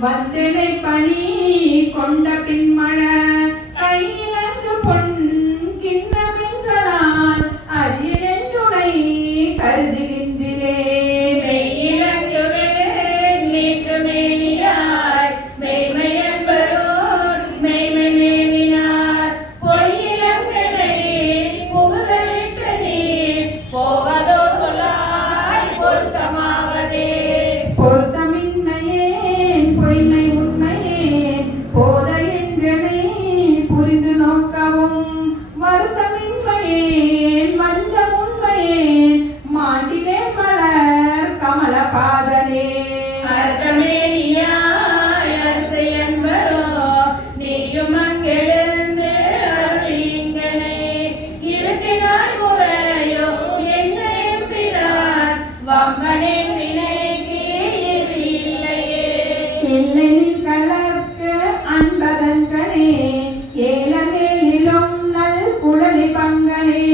one day தில்லையில் கலக்க அன்பதன்கனே ஏலமேலிலும் நல் குழலி பங்கனே.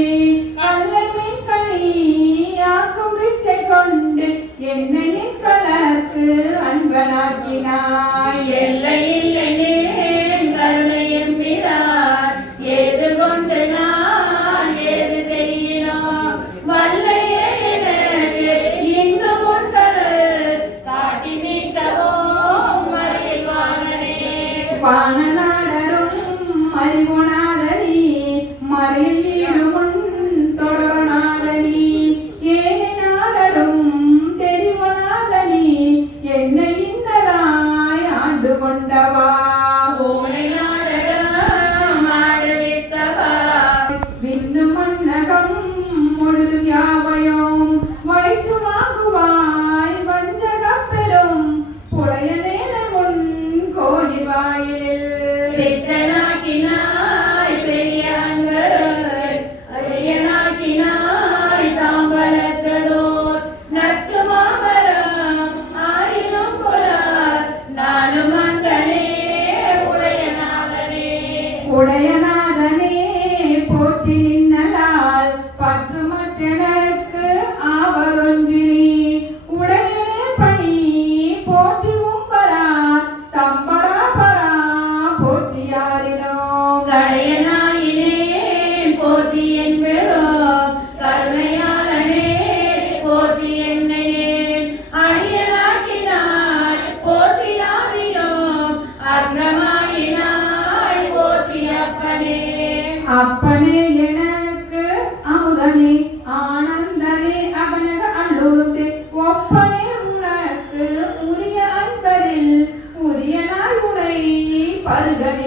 கல்லமின் கனியாக்கும் பிச்சை கொண்டு என்னை கலக்கு அன்பனாக்கினாய். எல்லையில்லை மறிகொணாதனி மறியீடு முன் தொடரனாதனி ஏனை நாடலும் தெரிவனாதனி என்னை இன்னதாய் ஆண்டு கொண்டவா. ஓனை நாடலாம் ஆட வைத்தவா விண்ணு மன்னகம் முழுதும் யாவையும் வயிற்று வாங்குவாய். நேரம் கோயில் வாயிலில் Argentina. அப்பனே எனக்கு அமுதனே ஆனந்தனே அவனக அள்ளூருக்கு ஒப்பனே உனக்கு உரிய அன்பரில் உரியனாய் உனை பருகனே.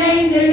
இணைந்து